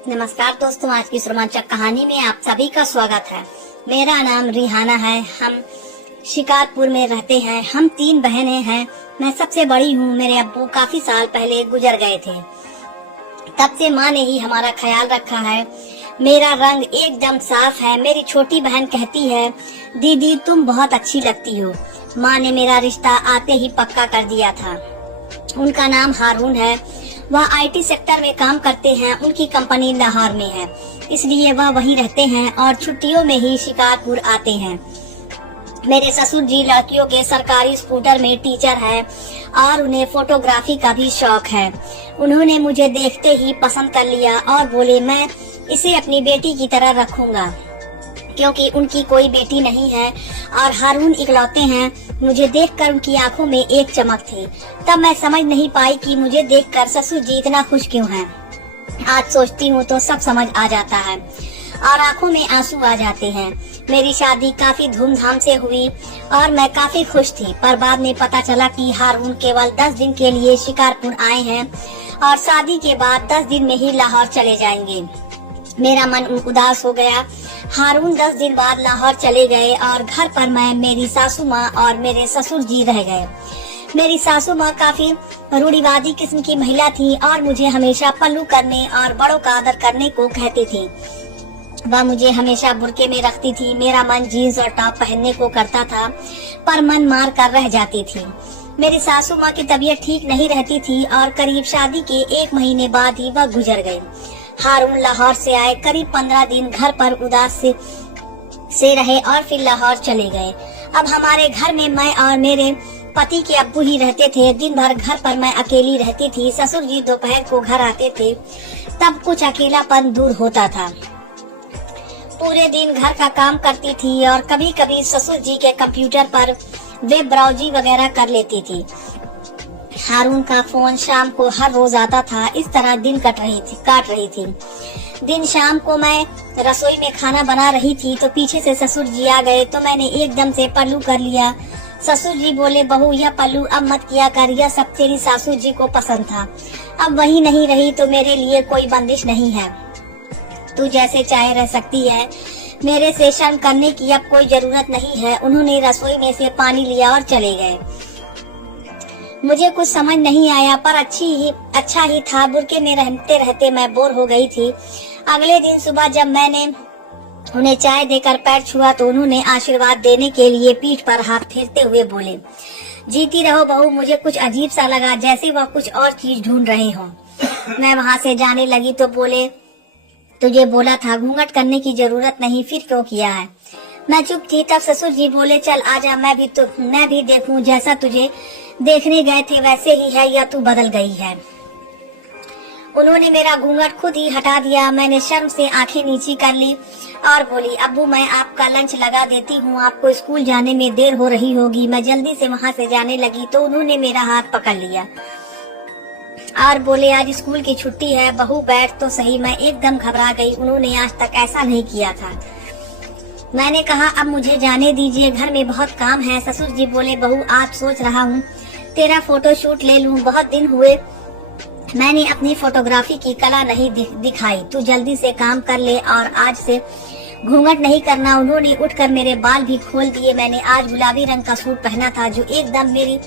नमस्कार दोस्तों, आज की इस रोमांचक कहानी में आप सभी का स्वागत है। मेरा नाम रिहाना है। हम शिकारपुर में रहते हैं। हम 3 बहनें हैं। मैं सबसे बड़ी हूँ। मेरे अब्बू काफी साल पहले गुजर गए थे। तब से माँ ने ही हमारा ख्याल रखा है। मेरा रंग एकदम साफ है। मेरी छोटी बहन कहती है, दीदी तुम बहुत अच्छी लगती हो। माँ ने मेरा रिश्ता आते ही पक्का कर दिया था। उनका नाम हारून है। वह आईटी सेक्टर में काम करते हैं। उनकी कंपनी लाहौर में है, इसलिए वह वहीं रहते हैं और छुट्टियों में ही शिकारपुर आते हैं। मेरे ससुर जी लड़कियों के सरकारी स्कूटर में टीचर है और उन्हें फोटोग्राफी का भी शौक है। उन्होंने मुझे देखते ही पसंद कर लिया और बोले मैं इसे अपनी बेटी की तरह रखूंगा, क्योंकि उनकी कोई बेटी नहीं है और हारून इकलौते हैं। मुझे देखकर उनकी आंखों में एक चमक थी। तब मैं समझ नहीं पाई कि मुझे देखकर ससुर जी इतना खुश क्यों हैं। आज सोचती हूँ तो सब समझ आ जाता है और आंखों में आंसू आ जाते हैं। मेरी शादी काफी धूमधाम से हुई और मैं काफी खुश थी, पर बाद में पता चला कि हारून केवल 10 दिन के लिए शिकारपुर आए हैं और शादी के बाद 10 दिन में ही लाहौर चले जाएंगे। मेरा मन उदास हो गया। हारून 10 दिन बाद लाहौर चले गए और घर पर मैं, मेरी सासू माँ और मेरे ससुर जी रह गए। मेरी सासू माँ काफी रूढ़िवादी किस्म की महिला थी और मुझे हमेशा पल्लू करने और बड़ों का आदर करने को कहती थी। वह मुझे हमेशा बुर्के में रखती थी। मेरा मन जीन्स और टॉप पहनने को करता था, पर मन मार कर रह जाती थी। मेरी सासू माँ की तबीयत ठीक नहीं रहती थी और करीब शादी के 1 महीने बाद ही वह गुजर गई। हारून लाहौर से आए। करीब 15 दिन घर पर उदास से रहे और फिर लाहौर चले गए। अब हमारे घर में मैं और मेरे पति के अब्बू ही रहते थे। दिन भर घर पर मैं अकेली रहती थी। ससुर जी दोपहर को घर आते थे, तब कुछ अकेलापन दूर होता था। पूरे दिन घर का काम करती थी और कभी कभी ससुर जी के कंप्यूटर पर वेब ब्राउजिंग वगैरह कर लेती थी। हारून का फोन शाम को हर रोज आता था। इस तरह दिन काट रही थी। दिन शाम को मैं रसोई में खाना बना रही थी तो पीछे से ससुर जी आ गए तो मैंने एकदम से पल्लू कर लिया। ससुर जी बोले, बहू यह पल्लू अब मत किया कर, यह सब तेरी सासू जी को पसंद था। अब वही नहीं रही तो मेरे लिए कोई बंदिश नहीं है। तू जैसे चाहे रह सकती है। मेरे से शर्म करने की अब कोई जरूरत नहीं है। उन्होंने रसोई में से पानी लिया और चले गए। मुझे कुछ समझ नहीं आया, पर अच्छा ही था। बुर्के में रहते रहते मैं बोर हो गई थी। अगले दिन सुबह जब मैंने उन्हें चाय देकर पैर छुआ तो उन्होंने आशीर्वाद देने के लिए पीठ पर हाथ फेरते हुए बोले, जीती रहो बहू। मुझे कुछ अजीब सा लगा, जैसे वह कुछ और चीज ढूंढ रहे हों। मैं वहाँ से जाने लगी तो बोले, तुझे बोला था घूंघट करने की जरूरत नहीं, फिर क्यों किया है। मैं चुप थी। तब ससुर जी बोले, चल आजा, मैं भी देखूं। जैसा तुझे देखने गए थे वैसे ही है या तू बदल गई है। उन्होंने मेरा घूंघट खुद ही हटा दिया। मैंने शर्म से आंखें नीची कर ली और बोली, अब्बू मैं आपका लंच लगा देती हूँ, आपको स्कूल जाने में देर हो रही होगी। मैं जल्दी से वहाँ से जाने लगी तो उन्होंने मेरा हाथ पकड़ लिया और बोले, आज स्कूल की छुट्टी है, बहू बैठ तो सही। मैं एकदम घबरा गई। उन्होंने आज तक ऐसा नहीं किया था। मैंने कहा, अब मुझे जाने दीजिए, घर में बहुत काम है। ससुर जी बोले, बहू आज सोच रहा हूँ तेरा फोटो शूट ले लूं। बहुत दिन हुए मैंने अपनी फोटोग्राफी की कला नहीं दिखाई। तू जल्दी से काम कर ले और आज से घूंघट नहीं करना। उन्होंने उठकर मेरे बाल भी खोल दिए। मैंने आज गुलाबी रंग का सूट पहना था जो एकदम मेरी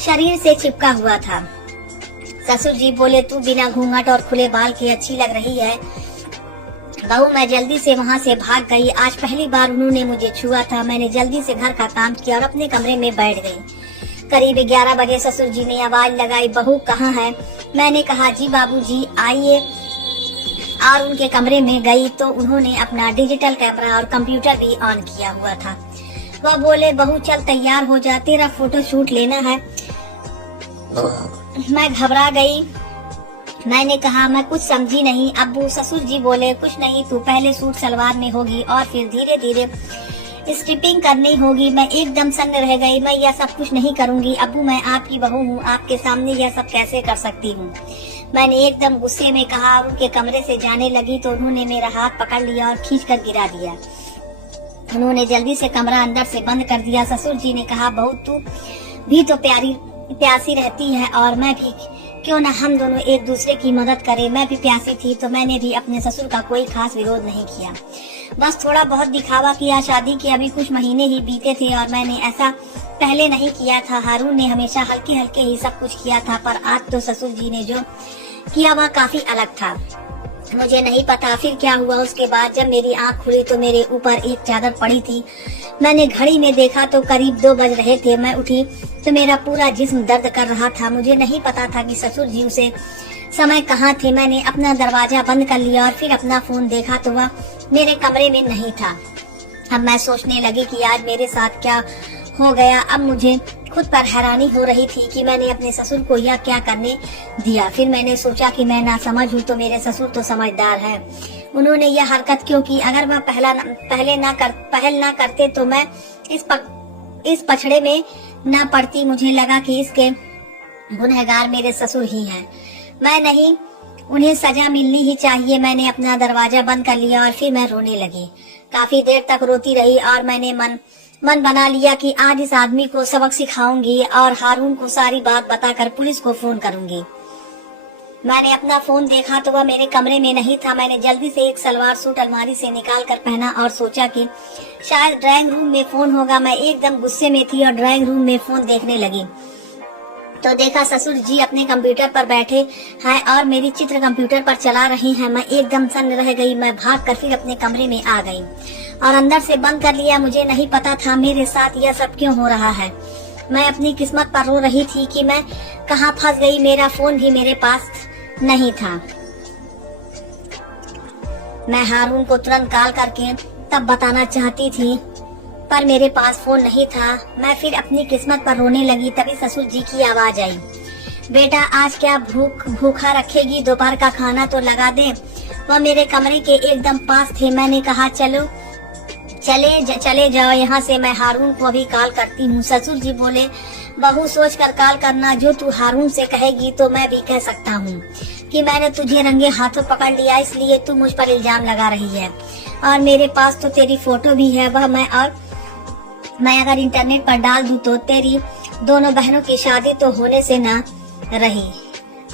शरीर से चिपका हुआ था। ससुर जी बोले, तू बिना घूंघट और खुले बाल के अच्छी लग रही है बहू। मैं जल्दी से वहाँ से भाग गई। आज पहली बार उन्होंने मुझे छुआ था। मैंने जल्दी से घर का काम किया और अपने कमरे में बैठ गई। करीब 11 बजे ससुर जी ने आवाज लगाई, बहू कहाँ है। मैंने कहा, जी बाबूजी आइए, और उनके कमरे में गई तो उन्होंने अपना डिजिटल कैमरा और कंप्यूटर भी ऑन किया हुआ था। वह बोले, बहू चल तैयार हो जा, तेरा फोटो शूट लेना है। मैं घबरा गई। मैंने कहा, मैं कुछ समझी नहीं अब्बू। ससुर जी बोले, कुछ नहीं, तू पहले सूट सलवार में होगी और फिर धीरे धीरे स्ट्रिपिंग करनी होगी। मैं एकदम सन्न रह गई। मैं यह सब कुछ नहीं करूंगी अब्बू, मैं आपकी बहू हूँ, आपके सामने यह सब कैसे कर सकती हूँ। मैंने एकदम गुस्से में कहा और उनके कमरे से जाने लगी तो उन्होंने मेरा हाथ पकड़ लिया और खींचकर गिरा दिया। उन्होंने जल्दी से कमरा अंदर से बंद कर दिया। ससुर जी ने कहा, बहू तू भी तो प्यासी रहती है और मैं भी क्यों ना हम दोनों एक दूसरे की मदद करें। मैं भी प्यासी थी तो मैंने भी अपने ससुर का कोई खास विरोध नहीं किया, बस थोड़ा बहुत दिखावा किया। शादी के अभी कुछ महीने ही बीते थे और मैंने ऐसा पहले नहीं किया था। हारून ने हमेशा हल्के हल्के ही सब कुछ किया था, पर आज तो ससुर जी ने जो किया वह काफी अलग था। मुझे नहीं पता फिर क्या हुआ। उसके बाद जब मेरी आंख खुली तो मेरे ऊपर एक चादर पड़ी थी। मैंने घड़ी में देखा तो करीब 2 बज रहे थे। मैं उठी तो मेरा पूरा जिस्म दर्द कर रहा था। मुझे नहीं पता था कि ससुर जी उसे समय कहाँ थे। मैंने अपना दरवाजा बंद कर लिया और फिर अपना फोन देखा तो वह मेरे कमरे में नहीं था। अब मैं सोचने लगी कि आज मेरे साथ क्या हो गया। अब मुझे खुद पर हैरानी हो रही थी कि मैंने अपने ससुर को यह क्या करने दिया। फिर मैंने सोचा कि मैं ना समझ हूँ तो मेरे ससुर तो समझदार हैं। उन्होंने यह हरकत क्यों की? अगर वह पहल ना करते तो मैं इस पछड़े में ना पड़ती। मुझे लगा कि इसके गुनहगार मेरे ससुर ही हैं, मैं नहीं। उन्हें सजा मिलनी ही चाहिए। मैंने अपना दरवाजा बंद कर लिया और फिर मैं रोने लगी। काफी देर तक रोती रही और मैंने मन बना लिया कि आज इस आदमी को सबक सिखाऊंगी और हारून को सारी बात बताकर पुलिस को फोन करूंगी। मैंने अपना फोन देखा तो वह मेरे कमरे में नहीं था। मैंने जल्दी से एक सलवार सूट अलमारी से निकाल कर पहना और सोचा कि शायद ड्राइंग रूम में फोन होगा। मैं एकदम गुस्से में थी और ड्राइंग रूम में फोन देखने लगी तो देखा ससुर जी अपने कंप्यूटर पर बैठे हैं और मेरी चित्र कंप्यूटर पर चला रही हैं। मैं एकदम सन्न रह गई। मैं भागकर फिर अपने कमरे में आ गई और अंदर से बंद कर लिया। मुझे नहीं पता था मेरे साथ यह सब क्यों हो रहा है। मैं अपनी किस्मत पर रो रही थी कि मैं कहाँ फंस गई। मेरा फोन भी मेरे पास नहीं था। मैं हारून को तुरंत कॉल करके तब बताना चाहती थी पर मेरे पास फोन नहीं था। मैं फिर अपनी किस्मत पर रोने लगी। तभी ससुर जी की आवाज आई, बेटा आज क्या भूखा रखेगी? दोपहर का खाना तो लगा दे। वह मेरे कमरे के एकदम पास थे। मैंने कहा चले जाओ यहाँ से, मैं हारून को अभी कॉल करती हूँ। ससुर जी बोले, बहू सोच कर कॉल करना। जो तू हारून से कहेगी तो मैं भी कह सकता हूँ कि मैंने तुझे रंगे हाथों पकड़ लिया, इसलिए तू मुझ पर इल्जाम लगा रही है। और मेरे पास तो तेरी फोटो भी है। वह मैं अगर इंटरनेट पर डाल दूं तो तेरी दोनों बहनों की शादी तो होने से ना रही।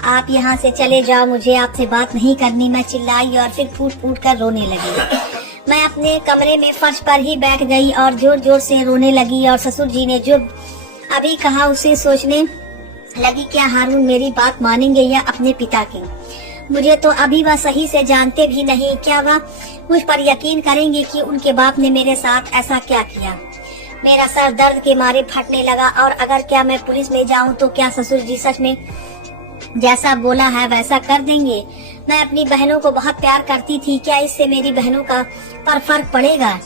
आप यहाँ से चले जाओ, मुझे आपसे बात नहीं करनी। मैं चिल्लाई और फिर फूट फूट कर रोने लगी। मैं अपने कमरे में फर्श पर ही बैठ गई और जोर जोर से रोने लगी। और ससुर जी ने जो अभी कहा उसे सोचने लगी, क्या हारून मेरी बात मानेंगे या अपने पिता की? मुझे तो अभी वह सही से जानते भी नहीं। क्या वह मुझ पर यकीन करेंगे कि उनके बाप ने मेरे साथ ऐसा क्या किया? मेरा सर दर्द के मारे फटने लगा। और अगर क्या मैं पुलिस में जाऊं तो क्या ससुर जी सच में जैसा बोला है वैसा कर देंगे? मैं अपनी बहनों को बहुत प्यार करती थी, क्या इससे मेरी बहनों का पर फर्क पड़ेगा?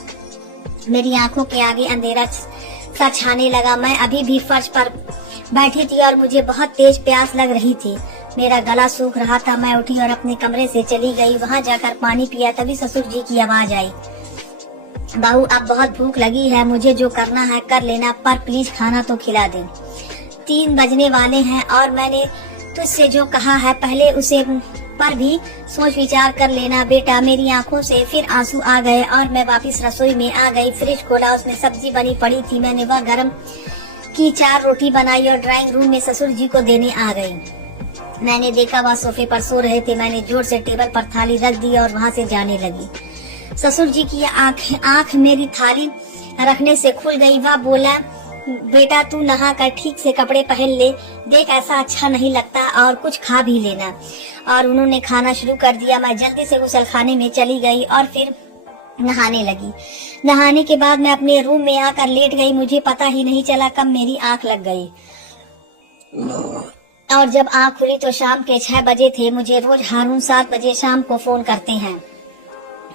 मेरी आंखों के आगे अंधेरा सा छाने लगा। मैं अभी भी फर्श पर बैठी थी और मुझे बहुत तेज प्यास लग रही थी। मेरा गला सूख रहा था। मैं उठी और अपने कमरे से चली गई। वहां जाकर पानी पिया। तभी ससुर जी की आवाज आई, बहू अब बहुत भूख लगी है, मुझे जो करना है कर लेना, पर प्लीज खाना तो खिला दे। 3 बजने वाले हैं और मैंने तुझसे जो कहा है पहले उसे पर भी सोच विचार कर लेना बेटा। मेरी आंखों से फिर आंसू आ गए और मैं वापस रसोई में आ गई। फ्रिज खोला, उसमें सब्जी बनी पड़ी थी। मैंने वह गरम की 4 रोटी बनाई और ड्राइंग रूम में ससुर जी को देने आ गई। मैंने देखा वह सोफे पर सो रहे थे। मैंने जोर से टेबल पर थाली रख दी और वहाँ से जाने लगी। ससुर जी की आंख मेरी थाली रखने से खुल गई। वह बोला, बेटा तू नहा कर ठीक से कपड़े पहन ले, देख ऐसा अच्छा नहीं लगता, और कुछ खा भी लेना। और उन्होंने खाना शुरू कर दिया। मैं जल्दी से गुसलखाने में चली गई और फिर नहाने लगी। नहाने के बाद मैं अपने रूम में आकर लेट गई। मुझे पता ही नहीं चला कब मेरी आंख लग गई और जब आंख खुली तो शाम के 6 बजे थे। मुझे रोज हारून 7 बजे शाम को फोन करते हैं।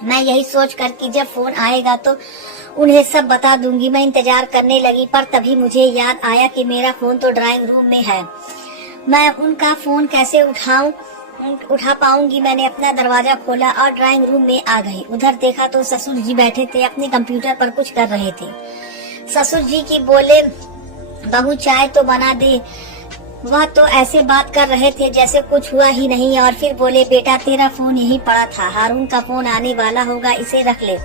मैं यही सोच कर कि जब फोन आएगा तो उन्हें सब बता दूंगी। मैं इंतजार करने लगी, पर तभी मुझे याद आया कि मेरा फोन तो ड्राइंग रूम में है। मैं उनका फोन कैसे उठा पाऊंगी? मैंने अपना दरवाजा खोला और ड्राइंग रूम में आ गई। उधर देखा तो ससुर जी बैठे थे, अपने कंप्यूटर पर कुछ कर रहे थे। ससुर जी की बोले, बहू चाय तो बना दे। वह तो ऐसे बात कर रहे थे जैसे कुछ हुआ ही नहीं। और फिर बोले, बेटा तेरा फोन यहीं पड़ा था, हारून का फोन आने वाला होगा, इसे रख ले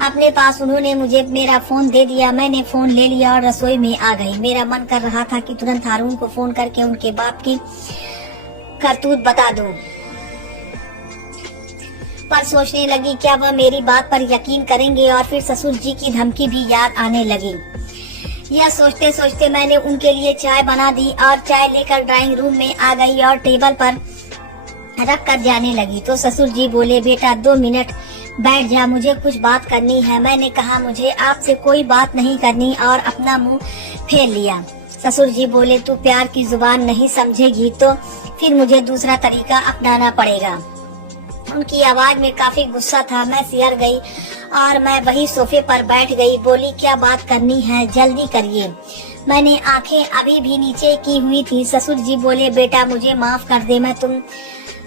अपने पास। उन्होंने मुझे मेरा फोन दे दिया। मैंने फोन ले लिया और रसोई में आ गई। मेरा मन कर रहा था कि तुरंत हारून को फोन करके उनके बाप की करतूत बता दूं। पर सोचने लगी क्या वह मेरी बात पर यकीन करेंगे, और फिर ससुर जी की धमकी भी याद आने लगी। यह सोचते सोचते मैंने उनके लिए चाय बना दी और चाय लेकर ड्राइंग रूम में आ गई और टेबल पर रख कर जाने लगी तो ससुर जी बोले, बेटा 2 मिनट बैठ जा, मुझे कुछ बात करनी है। मैंने कहा मुझे आपसे कोई बात नहीं करनी और अपना मुंह फेर लिया। ससुर जी बोले, तू प्यार की जुबान नहीं समझेगी तो फिर मुझे दूसरा तरीका अपनाना पड़ेगा। उनकी आवाज में काफी गुस्सा था। मैं सिहर गई और मैं वही सोफे पर बैठ गई। बोली, क्या बात करनी है, जल्दी करिए। मैंने आंखें अभी भी नीचे की हुई थी। ससुर जी बोले, बेटा मुझे माफ कर दे, मैं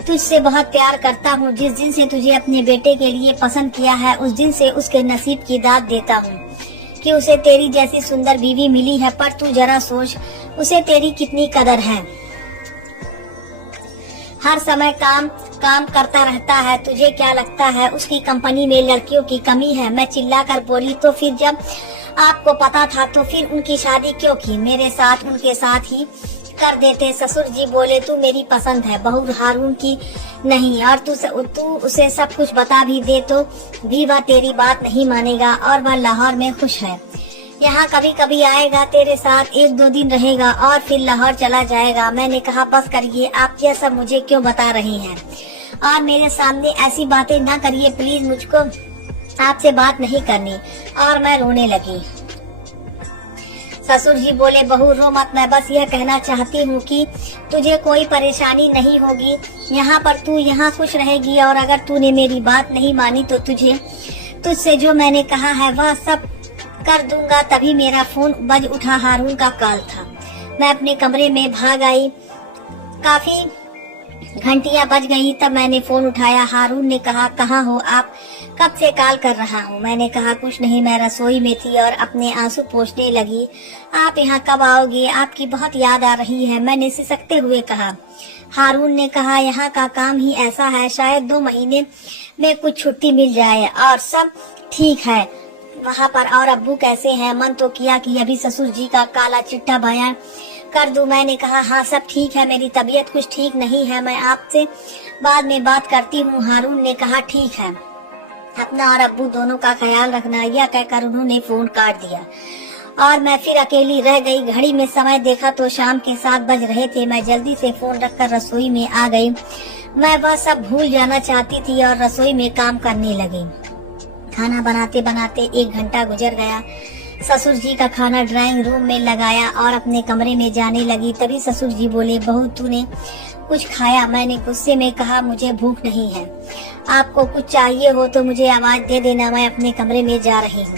तुझसे बहुत प्यार करता हूँ। जिस दिन से तुझे अपने बेटे के लिए पसंद किया है उस दिन से उसके नसीब की दाद देता हूँ कि उसे तेरी जैसी सुंदर बीवी मिली है। पर तू जरा सोच, उसे तेरी कितनी कदर है। हर समय काम करता रहता है। तुझे क्या लगता है उसकी कंपनी में लड़कियों की कमी है? मैं चिल्लाकर बोली, तो फिर जब आपको पता था तो फिर उनकी शादी क्यों की? मेरे साथ उनके साथ ही कर देते। ससुर जी बोले, तू मेरी पसंद है, बहू हारून की नहीं, और तू उसे सब कुछ बता भी दे तो भी वह तेरी बात नहीं मानेगा और वह लाहौर में खुश है। यहाँ कभी कभी आएगा, तेरे साथ 1-2 दिन रहेगा और फिर लाहौर चला जाएगा। मैंने कहा, बस करिए, आप यह सब मुझे क्यों बता रही हैं और मेरे सामने ऐसी बातें ना करिए प्लीज, मुझको आपसे बात नहीं करनी। और मैं रोने लगी। ससुर जी बोले, बहू रो मत, मैं बस यह कहना चाहती हूँ कि तुझे कोई परेशानी नहीं होगी यहाँ पर, तू यहाँ खुश रहेगी और अगर तूने मेरी बात नहीं मानी तो तुझसे जो मैंने कहा है वह सब कर दूंगा। तभी मेरा फोन बज उठा। हारून का कॉल था। मैं अपने कमरे में भाग आई। काफी घंटियां बज गई तब मैंने फोन उठाया। हारून ने कहा, कहाँ हो आप, कब से कॉल कर रहा हूँ। मैंने कहा, कुछ नहीं, मैं रसोई में थी और अपने आंसू पोंछने लगी। आप यहाँ कब आओगे, आपकी बहुत याद आ रही है, मैंने सिसकते हुए कहा। हारून ने कहा, यहाँ का काम ही ऐसा है, शायद 2 महीने में कुछ छुट्टी मिल जाए और सब ठीक है वहाँ पर। और अब्बू कैसे हैं? मन तो किया कि अभी ससुर जी का काला चिट्ठा बयां कर दूं। मैंने कहा, हाँ सब ठीक है, मेरी तबीयत कुछ ठीक नहीं है, मैं आपसे बाद में बात करती हूँ। हारून ने कहा, ठीक है, अपना और अब्बू दोनों का ख्याल रखना। यह कहकर उन्होंने फोन काट दिया और मैं फिर अकेली रह गई। घड़ी में समय देखा तो शाम के 7 बज रहे थे। मैं जल्दी से फोन रखकर रसोई में आ गई। मैं वह सब भूल जाना चाहती थी और रसोई में काम करने लगी। खाना बनाते बनाते 1 घंटा गुजर गया। ससुर जी का खाना ड्राइंग रूम में लगाया और अपने कमरे में जाने लगी। तभी ससुर जी बोले, बहू तूने कुछ खाया? मैंने गुस्से में कहा, मुझे भूख नहीं है, आपको कुछ चाहिए हो तो मुझे आवाज दे देना, मैं अपने कमरे में जा रही हूँ।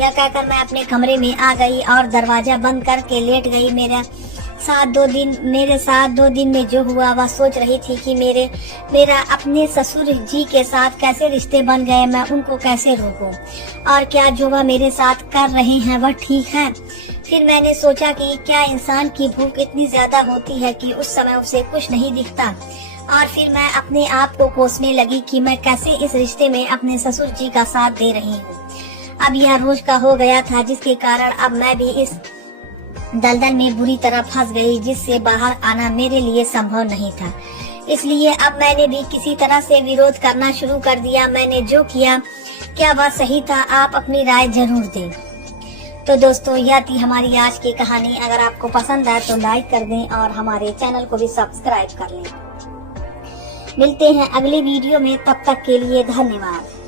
यह कहकर मैं अपने कमरे में आ गई और दरवाजा बंद करके लेट गई। मेरे साथ 2 दिन में जो हुआ वह सोच रही थी कि मेरा अपने ससुर जी के साथ कैसे रिश्ते बन गए, मैं उनको कैसे रोकूं और क्या जो वह मेरे साथ कर रहे हैं वह ठीक है। फिर मैंने सोचा कि क्या इंसान की भूख इतनी ज्यादा होती है कि उस समय उसे कुछ नहीं दिखता, और फिर मैं अपने आप को कोसने लगी कि मैं कैसे इस रिश्ते में अपने ससुर जी का साथ दे रही हूँ। अब यह रोज का हो गया था जिसके कारण अब मैं भी इस दलदल में बुरी तरह फंस गई जिससे बाहर आना मेरे लिए संभव नहीं था। इसलिए अब मैंने भी किसी तरह से विरोध करना शुरू कर दिया। मैंने जो किया क्या वह सही था? आप अपनी राय जरूर दें। तो दोस्तों, यह थी हमारी आज की कहानी। अगर आपको पसंद आए तो लाइक कर दें और हमारे चैनल को भी सब्सक्राइब कर लें। मिलते हैं अगले वीडियो में, तब तक के लिए धन्यवाद।